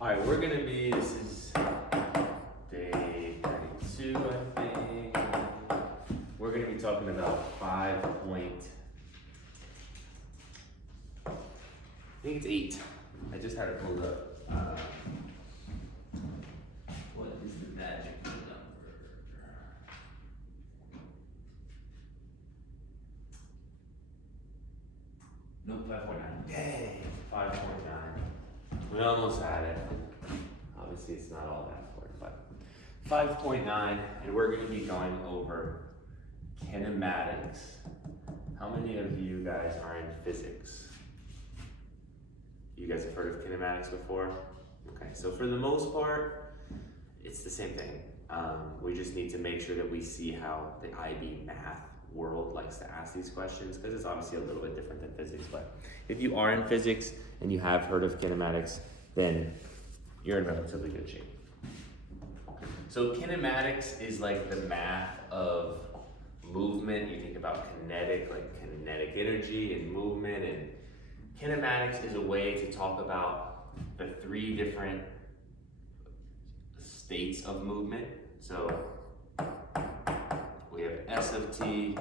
All right, this is day 32, I think. We're gonna be talking about I think it's 8. I just had it pulled up. What is the magic number? No, 5.9. Yay, 5.9. We almost had it. Obviously, it's not all that important, but 5.9, and we're going to be going over kinematics. How many of you guys are in physics? You guys have heard of kinematics before? Okay, so for the most part, it's the same thing. We just need to make sure that we see how the IB math world likes to ask these questions, because it's obviously a little bit different than physics. But if you are in physics and you have heard of kinematics, then you're in relatively good shape. So kinematics is like the math of movement. You think about kinetic energy and movement, and kinematics is a way to talk about the 3 different states of movement. So we have S of t,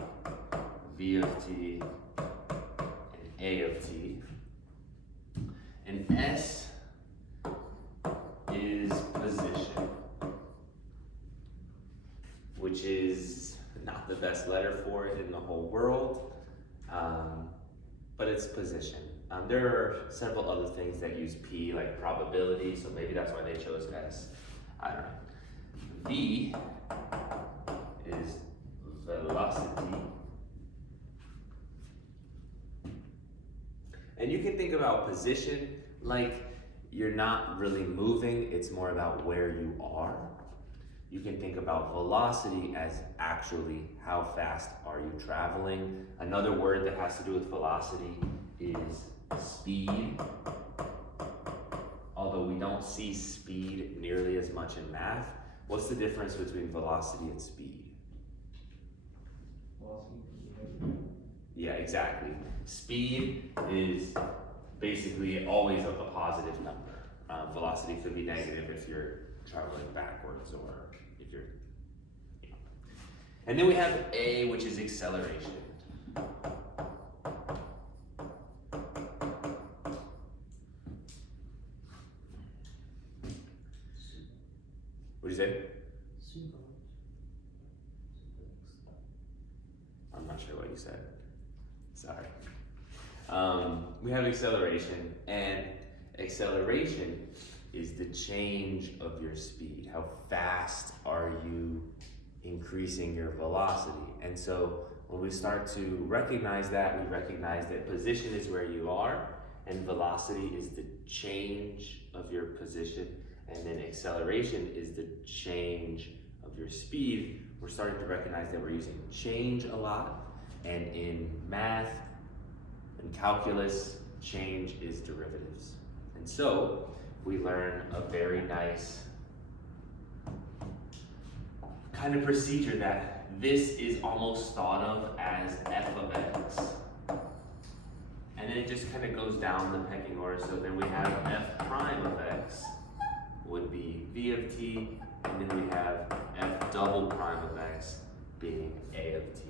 V of t, and A of t. And S is position, which is not the best letter for it in the whole world, but it's position. There are several other things that use P, like probability, so maybe that's why they chose S. I don't know. V is velocity. And you can think about position like you're not really moving, it's more about where you are. You can think about velocity as actually how fast are you traveling. Another word that has to do with velocity is speed. Although we don't see speed nearly as much in math, what's the difference between velocity and speed? Yeah, exactly. Speed is basically always of a positive number. Velocity could be negative if you're traveling backwards or if you're, you know. And then we have A, which is acceleration. What did you say? I'm not sure what you said. Sorry. We have acceleration, and acceleration is the change of your speed. How fast are you increasing your velocity? And so when we start to recognize that, we recognize that position is where you are, and velocity is the change of your position, and then acceleration is the change of your speed. We're starting to recognize that we're using change a lot, and in math and calculus, change is derivatives. And so we learn a very nice kind of procedure that this is almost thought of as f of x. And then it just kind of goes down the pecking order. So then we have f prime of x would be v of t, and then we have f double prime of x being a of t.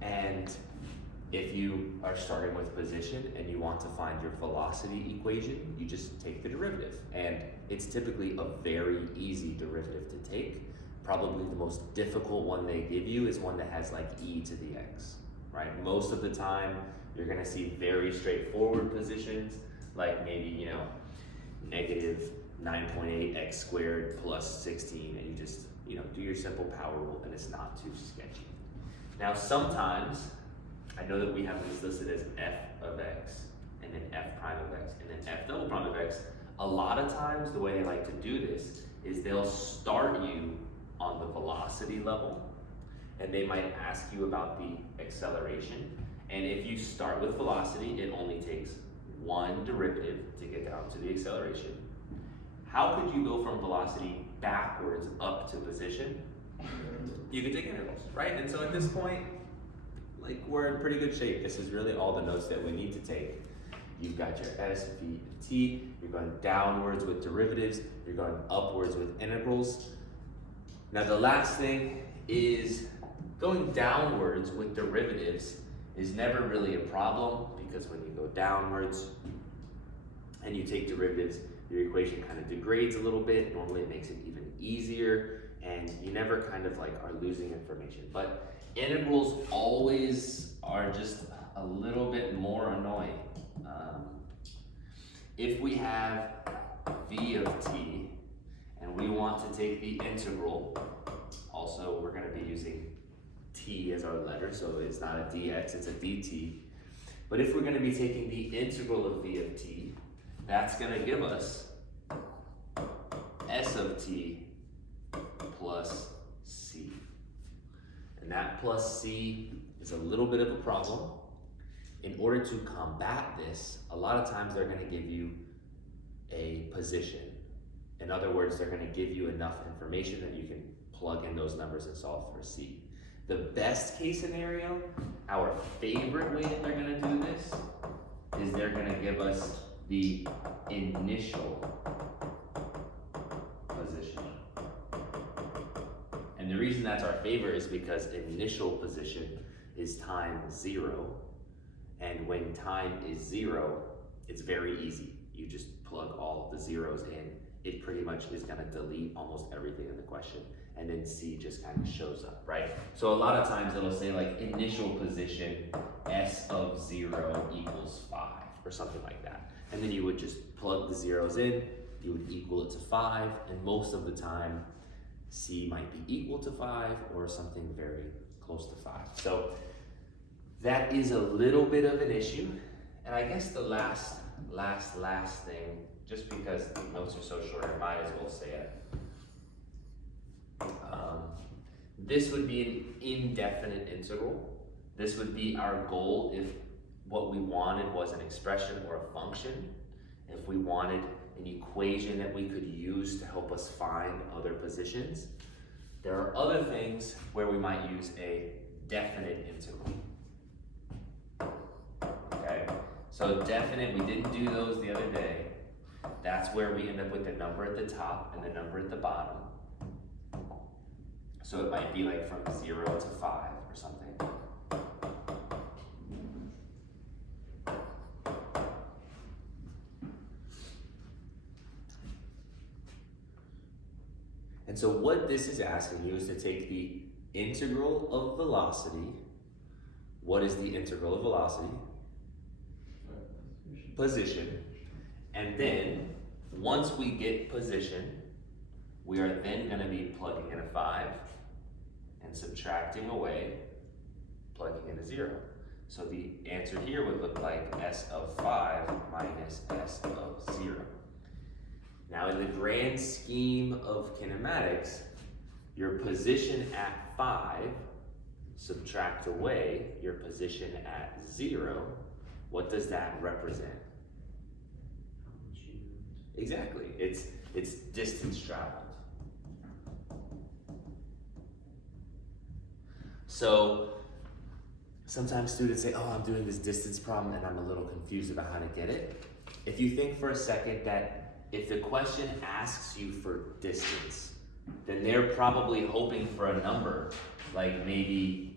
And if you are starting with position and you want to find your velocity equation, you just take the derivative. And it's typically a very easy derivative to take. Probably the most difficult one they give you is one that has like e to the x, right? Most of the time, you're gonna see very straightforward positions, like maybe, negative 9.8 x squared plus 16, and you just, do your simple power rule, and it's not too sketchy. Now, sometimes, I know that we have this listed as f of x, and then f prime of x, and then f double prime of x. A lot of times, the way they like to do this is they'll start you on the velocity level, and they might ask you about the acceleration. And if you start with velocity, it only takes one derivative to get down to the acceleration. How could you go from velocity backwards up to position? You could take intervals, right? And so at this point, we're in pretty good shape. This is really all the notes that we need to take. You've got your s, v, and t. You're going downwards with derivatives. You're going upwards with integrals. Now the last thing is going downwards with derivatives is never really a problem, because when you go downwards and you take derivatives, your equation kind of degrades a little bit. Normally it makes it even easier, and you never kind of like are losing information. But integrals always are just a little bit more annoying. If we have v of t and we want to take the integral, also we're going to be using t as our letter, so it's not a dx, it's a dt. But if we're going to be taking the integral of v of t, that's going to give us s of t plus c. And that plus c is a little bit of a problem. In order to combat this, a lot of times they're going to give you a position. In other words, they're going to give you enough information that you can plug in those numbers and solve for c. The best case scenario, our favorite way that they're going to do this, is they're going to give us the initial position. And the reason that's our favorite is because initial position is time 0. And when time is 0, it's very easy. You just plug all the zeros in. It pretty much is going to delete almost everything in the question. And then C just kind of shows up, right? So a lot of times it'll say like initial position S of 0 equals 5 or something like that. And then you would just plug the zeros in, you would equal it to 5, and most of the time C might be equal to 5 or something very close to 5. So that is a little bit of an issue. And I guess the last thing, just because the notes are so short, I might as well say it. This would be an indefinite integral. This would be our goal if what we wanted was an expression or a function. If we wanted an equation that we could use to help us find other positions. There are other things where we might use a definite integral. Okay, so definite, we didn't do those the other day. That's where we end up with the number at the top and the number at the bottom. So it might be like from 0 to 5 or something. And so what this is asking you is to take the integral of velocity. What is the integral of velocity? Position. And then, once we get position, we are then going to be plugging in a 5 and subtracting away, plugging in a 0. So the answer here would look like S of 5 minus S of 0. Now in the grand scheme of kinematics, your position at 5, subtract away your position at 0, what does that represent? Exactly, it's distance traveled. So sometimes students say, oh, I'm doing this distance problem and I'm a little confused about how to get it. If you think for a second that if the question asks you for distance, then they're probably hoping for a number, like maybe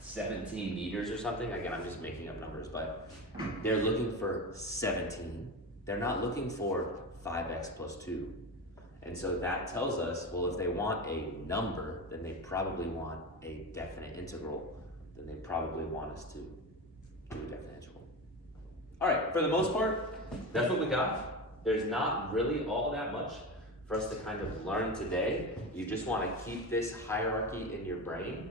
17 meters or something. Again, I'm just making up numbers, but they're looking for 17. They're not looking for 5x plus 2. And so that tells us, well, if they want a number, then they probably want a definite integral. Then they probably want us to do a definite integral. All right, for the most part, that's what we got. There's not really all that much for us to kind of learn today. You just want to keep this hierarchy in your brain.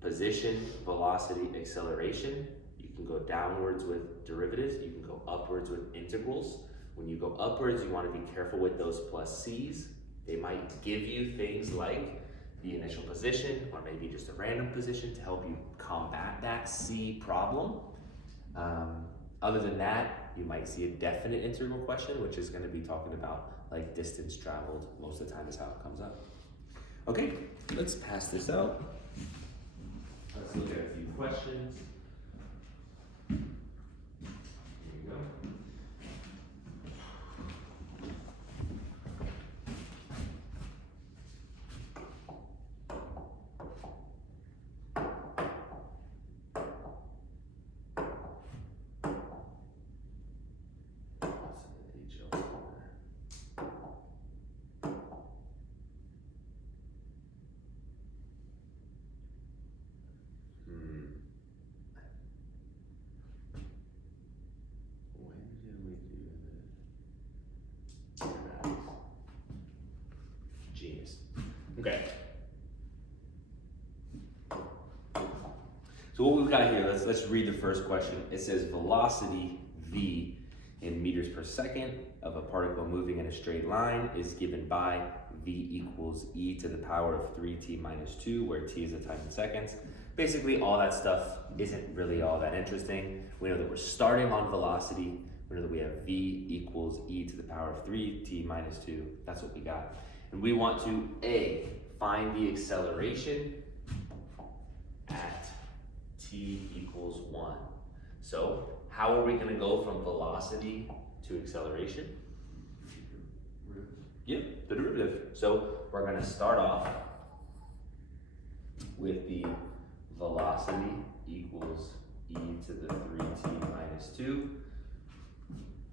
Position, velocity, acceleration. You can go downwards with derivatives. You can go upwards with integrals. When you go upwards, you want to be careful with those plus c's. They might give you things like the initial position or maybe just a random position to help you combat that c problem. Other than that, you might see a definite integral question, which is going to be talking about like distance traveled. Most of the time is how it comes up. Okay, let's pass this out. Let's look at a few questions. Okay. So what we've got here, let's read the first question. It says velocity v in meters per second of a particle moving in a straight line is given by v equals e to the power of 3t minus 2, where t is the time in seconds. Basically, all that stuff isn't really all that interesting. We know that we're starting on velocity. We know that we have v equals e to the power of 3t minus 2. That's what we got. And we want to, A, find the acceleration at t equals 1. So how are we going to go from velocity to acceleration? Yep, the derivative. So we're going to start off with the velocity equals e to the 3t minus 2.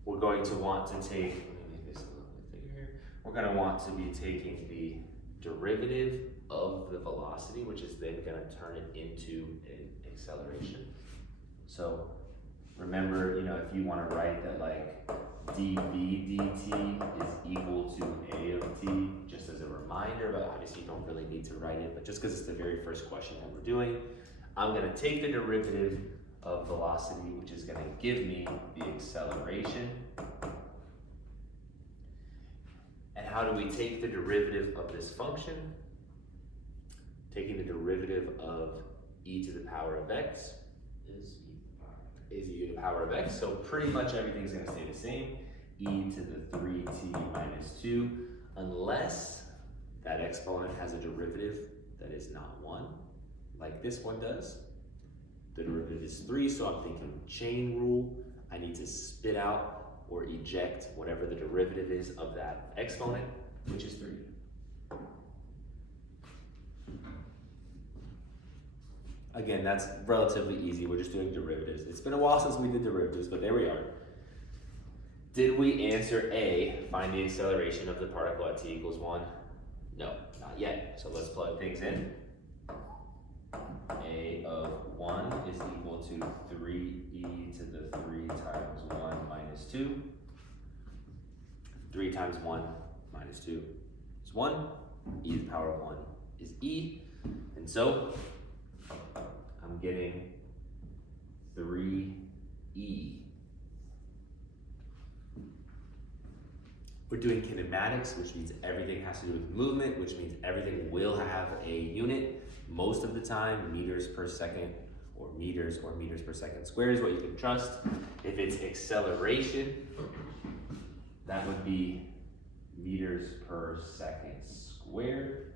We're going to want to take, let me make this a little bit bigger here. We're going to want to be taking the derivative of the velocity, which is then going to turn it into an acceleration. So remember, if you want to write that like dv dt is equal to a of t, just as a reminder, but obviously you don't really need to write it, but just because it's the very first question that we're doing, I'm going to take the derivative of velocity, which is going to give me the acceleration. And how do we take the derivative of this function? Taking the derivative of e to the power of x is e to the power of x. So pretty much everything's going to stay the same. E to the 3t minus 2, unless that exponent has a derivative that is not 1, like this one does. The derivative is 3, so I'm thinking chain rule. I need to spit out or eject whatever the derivative is of that exponent, which is 3. Again, that's relatively easy. We're just doing derivatives. It's been a while since we did derivatives, but there we are. Did we answer A, find the acceleration of the particle at t equals 1? No, not yet. So let's plug things in. A of 1 is equal to 3e to the 3 times 1 minus 2. 3 times 1 minus 2 is 1. E to the power of 1 is e. And so I'm getting 3e. We're doing kinematics, which means everything has to do with movement, which means everything will have a unit. Most of the time, meters per second or meters per second squared is what you can trust. If it's acceleration, that would be meters per second squared.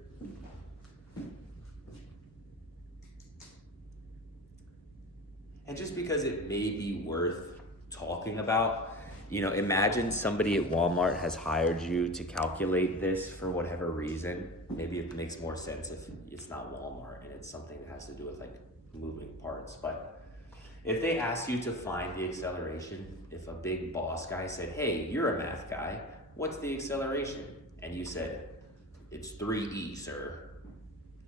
And just because it may be worth talking about, imagine somebody at Walmart has hired you to calculate this for whatever reason. Maybe it makes more sense if it's not Walmart and it's something that has to do with like moving parts. But if they ask you to find the acceleration, if a big boss guy said, hey, you're a math guy, what's the acceleration? And you said, it's 3e, sir.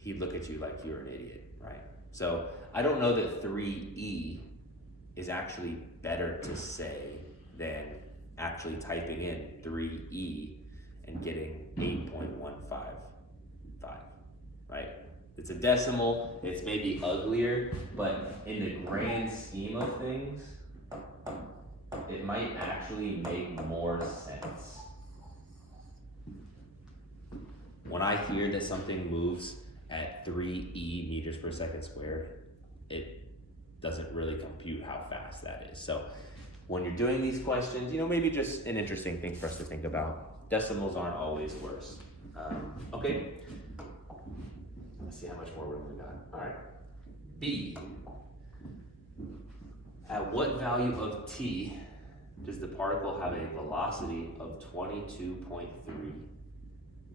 He'd look at you like you're an idiot, right? So I don't know that 3e is actually better to say than actually typing in 3e and getting 8.155, right? It's a decimal, it's maybe uglier, but in the grand scheme of things, it might actually make more sense. When I hear that something moves at 3e meters per second squared, it doesn't really compute how fast that is. So when you're doing these questions, maybe just an interesting thing for us to think about. Decimals aren't always worse. Okay, let's see how much more room we got. All right, B. At what value of t does the particle have a velocity of 22.3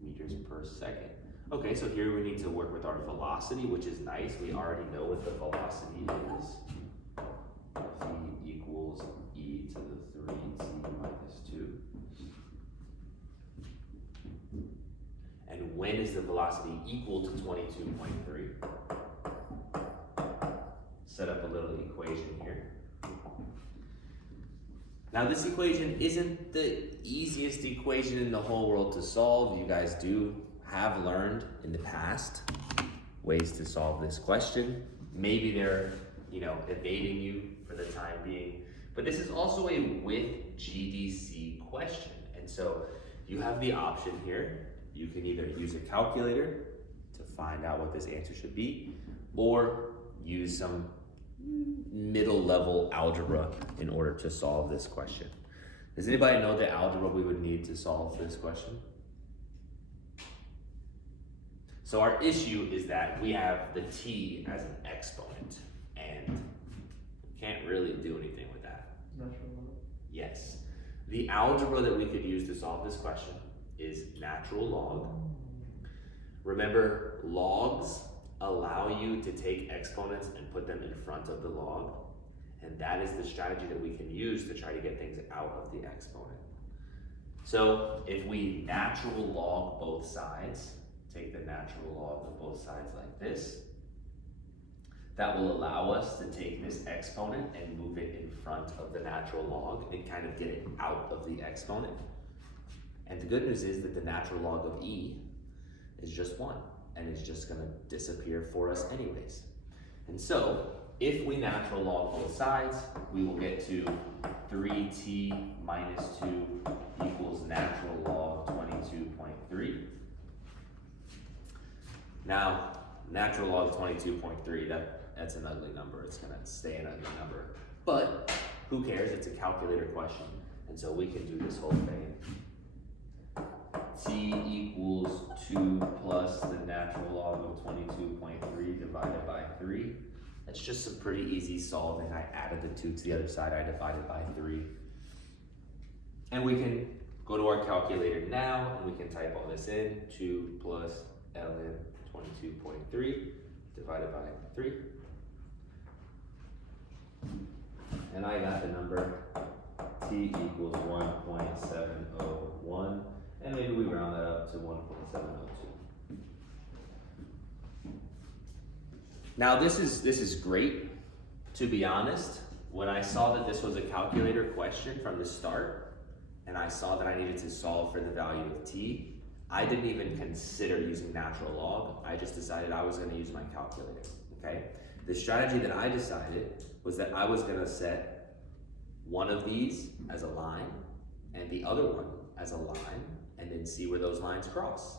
meters per second? Okay, so here we need to work with our velocity, which is nice. We already know what the velocity is. V equals e to the 3t minus 2. And when is the velocity equal to 22.3? Set up a little equation here. Now this equation isn't the easiest equation in the whole world to solve. You guys do have learned in the past ways to solve this question. Maybe they're, evading you for the time being, but this is also a with GDC question. And so you have the option here. You can either use a calculator to find out what this answer should be, or use some middle level algebra in order to solve this question. Does anybody know the algebra we would need to solve this question? So our issue is that we have the t as an exponent, and we can't really do anything with that. Natural log. Yes. The algebra that we could use to solve this question is natural log. Remember, logs allow you to take exponents and put them in front of the log, and that is the strategy that we can use to try to get things out of the exponent. So if we natural log both sides, take the natural log of both sides like this, that will allow us to take this exponent and move it in front of the natural log and kind of get it out of the exponent. And the good news is that the natural log of e is just 1, and it's just going to disappear for us anyways. And so if we natural log both sides, we will get to 3t minus 2 equals natural log 22.3. Now, natural log of 22.3, that's an ugly number. It's gonna stay an ugly number. But who cares? It's a calculator question. And so we can do this whole thing. T equals 2 plus the natural log of 22.3 divided by 3. That's just some pretty easy solving. I added the 2 to the other side. I divided by 3. And we can go to our calculator now, and we can type all this in. 2 plus ln 22.3 divided by 3. And I got the number t equals 1.701, and maybe we round that up to 1.702. Now this is great. To be honest, when I saw that this was a calculator question from the start, and I saw that I needed to solve for the value of t, I didn't even consider using natural log. I just decided I was going to use my calculator, okay? The strategy that I decided was that I was going to set one of these as a line and the other one as a line, and then see where those lines cross.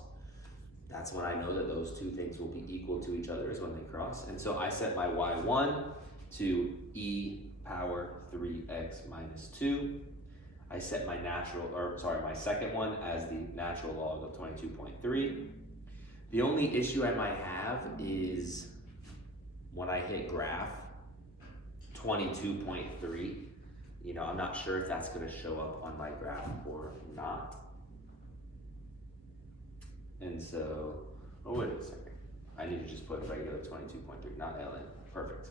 That's when I know that those two things will be equal to each other, is when they cross. And so I set my y1 to e power 3x minus 2. I set my my second one as the natural log of 22.3. The only issue I might have is when I hit graph 22.3, I'm not sure if that's going to show up on my graph or not. And so, wait a second. I need to just put regular 22.3, not ln. Perfect.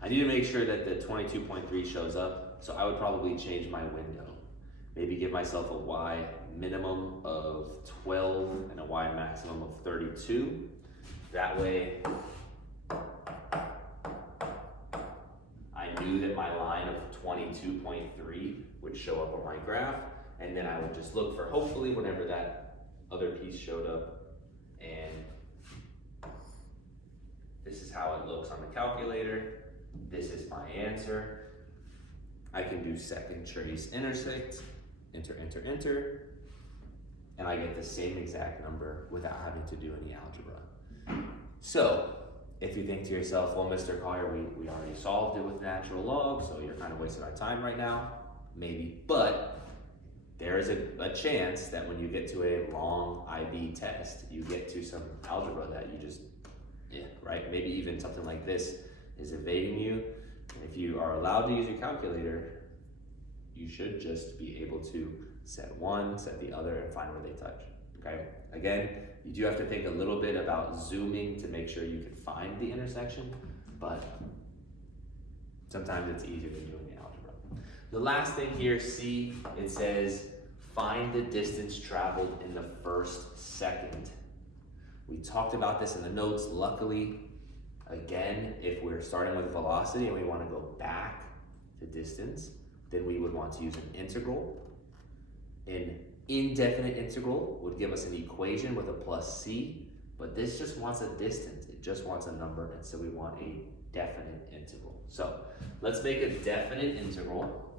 I need to make sure that the 22.3 shows up, so I would probably change my window. Maybe give myself a y minimum of 12 and a y maximum of 32. That way, I knew that my line of 22.3 would show up on my graph, and then I would just look for, hopefully, whenever that other piece showed up, and this is how it looks on the calculator. This is my answer. I can do second trace intersect, enter, enter, enter, and I get the same exact number without having to do any algebra. So, if you think to yourself, well, Mr. Collier, we already solved it with natural log, so you're kind of wasting our time right now, maybe, but there is a chance that when you get to a long IB test, you get to some algebra that you just, right? Maybe even something like this is evading you. And if you are allowed to use your calculator, you should just be able to set one, set the other, and find where they touch, okay? Again, you do have to think a little bit about zooming to make sure you can find the intersection, but sometimes it's easier than doing the algebra. The last thing here, C, it says, find the distance traveled in the first second. We talked about this in the notes. Luckily, again, if we're starting with velocity and we want to go back to distance, then we would want to use an integral. In indefinite integral would give us an equation with a plus c, but this just wants a distance. It just wants a number, and so we want a definite integral. So let's make a definite integral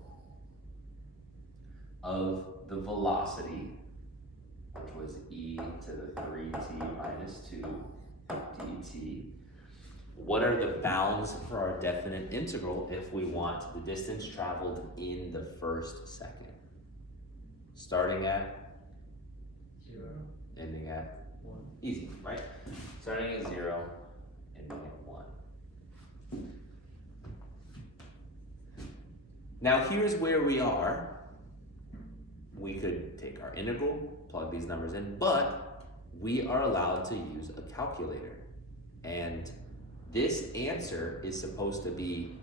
of the velocity, which was e to the 3t minus 2 dt. What are the bounds for our definite integral if we want the distance traveled in the first second? Starting at 0, ending at 1. Easy, right? Starting at 0, ending at 1. Now here's where we are. We could take our integral, plug these numbers in, but we are allowed to use a calculator. And this answer is supposed to be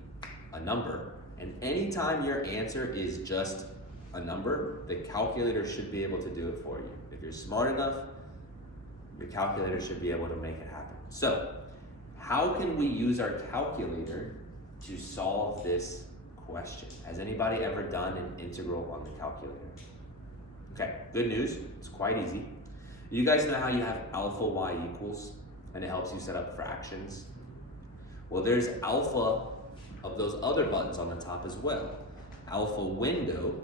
a number. And anytime your answer is just a number, the calculator should be able to do it for you. If you're smart enough, your calculator should be able to make it happen. So, how can we use our calculator to solve this question? Has anybody ever done an integral on the calculator? Okay, good news, it's quite easy. You guys know how you have alpha y equals, and it helps you set up fractions? Well, there's alpha of those other buttons on the top as well. Alpha window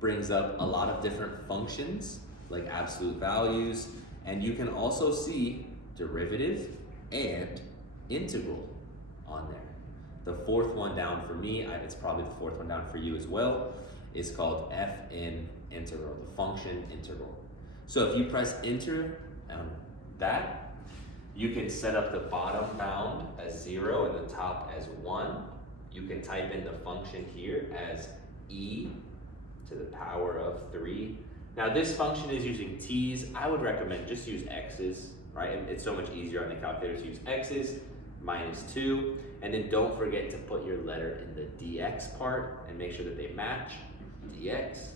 brings up a lot of different functions, like absolute values, and you can also see derivative and integral on there. The fourth one down for me, it's probably the fourth one down for you as well, is called fn integral, the function integral. So if you press enter on that, you can set up the bottom bound as 0 and the top as 1. You can type in the function here as e to the power of 3. Now this function is using t's. I would recommend just use x's, right? And it's so much easier on the calculator to use x's, minus 2. And then don't forget to put your letter in the dx part and make sure that they match. Dx.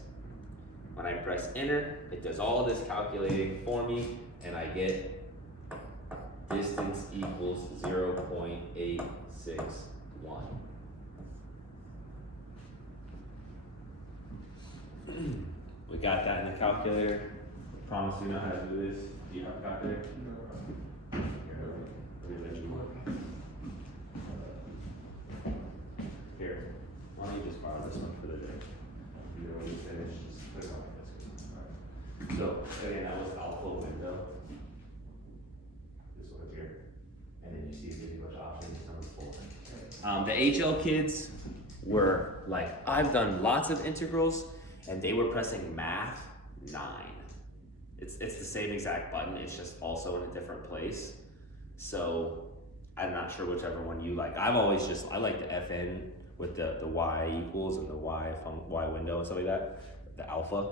When I press enter, it does all this calculating for me, and I get distance equals 0.861. We got that in the calculator. Promise you know how to do this. Do you have a calculator? No. Here, why don't you just borrow this one for the day? You know, when you finish, just put it on like this. So, again, that was alpha window. This one here. And then you see the English options, number 4. The HL kids were like, I've done lots of integrals, and they were pressing math 9. It's the same exact button, it's just also in a different place. So I'm not sure whichever one you like. I like the FN with the y equals and the y window and stuff like that, the alpha.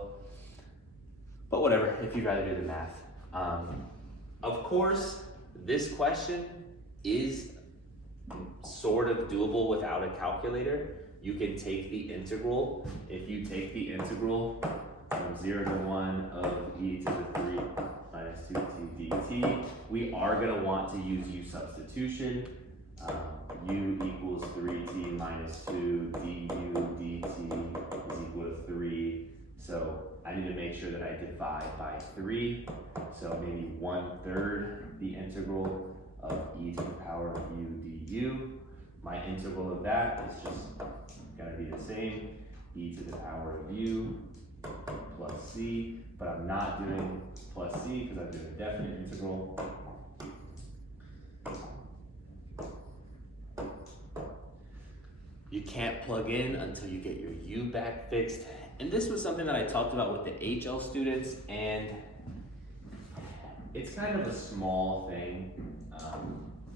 But whatever, if you'd rather do the math. Of course, this question is sort of doable without a calculator. You can take the integral. If you take the integral from 0 to 1 of e to the 3 minus 2t dt, we are going to want to use u substitution. U equals 3t minus 2 du dt is equal to 3. So I need to make sure that I divide by 3. So maybe 1/3 the integral of e to the power of u du. My integral of that is just going to be the same, e to the power of u plus c, but I'm not doing plus c because I'm doing a definite integral. You can't plug in until you get your u back fixed. And this was something that I talked about with the HL students, and it's kind of a small thing.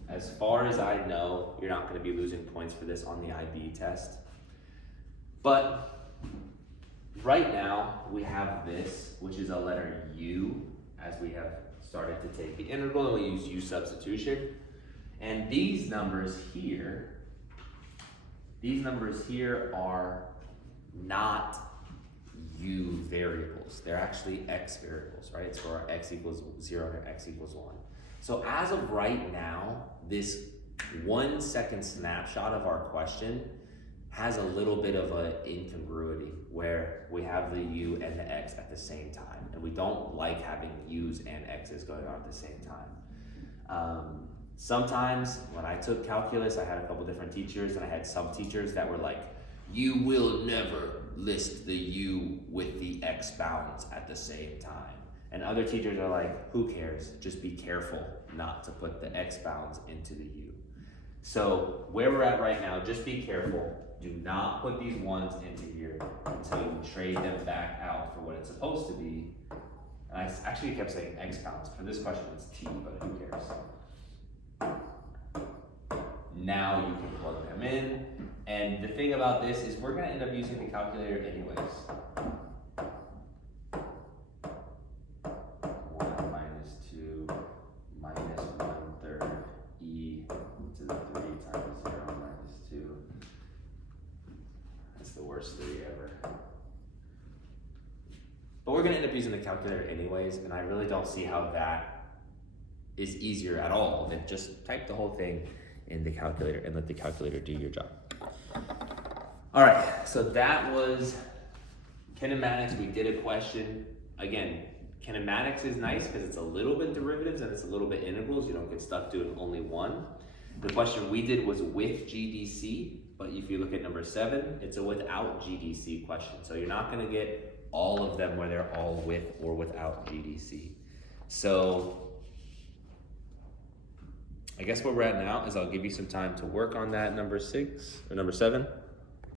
As far as I know, you're not going to be losing points for this on the IB test. But right now, we have this, which is a letter U, as we have started to take the integral, and we use U substitution. And these numbers here are not U variables. They're actually X variables, right? So our X equals 0 and our X equals 1. So as of right now, this 1 second snapshot of our question has a little bit of an incongruity where we have the u and the x at the same time, and we don't like having u's and x's going on at the same time. Sometimes when I took calculus, I had a couple different teachers, and I had some teachers that were like, you will never list the u with the x bounds at the same time. And other teachers are like, who cares? Just be careful not to put the x bounds into the u. So where we're at right now, just be careful. Do not put these ones into here until you trade them back out for what it's supposed to be. And I actually kept saying x bounds. For this question, it's t, but who cares? Now you can plug them in. And the thing about this is we're gonna end up using the calculator anyways. 1 minus 2 minus 1/3 e to the 3 times 0 minus 2. That's the worst 3 ever. But we're gonna end up using the calculator anyways, and I really don't see how that is easier at all than just type the whole thing in the calculator and let the calculator do your job. All right, so that was kinematics. We did a question. Again, kinematics is nice because it's a little bit derivatives and it's a little bit integrals. You don't get stuck doing only one. The question we did was with GDC, but if you look at number 7, it's a without GDC question. So you're not gonna get all of them where they're all with or without GDC. So I guess where we're at now is I'll give you some time to work on that number 6 or number 7.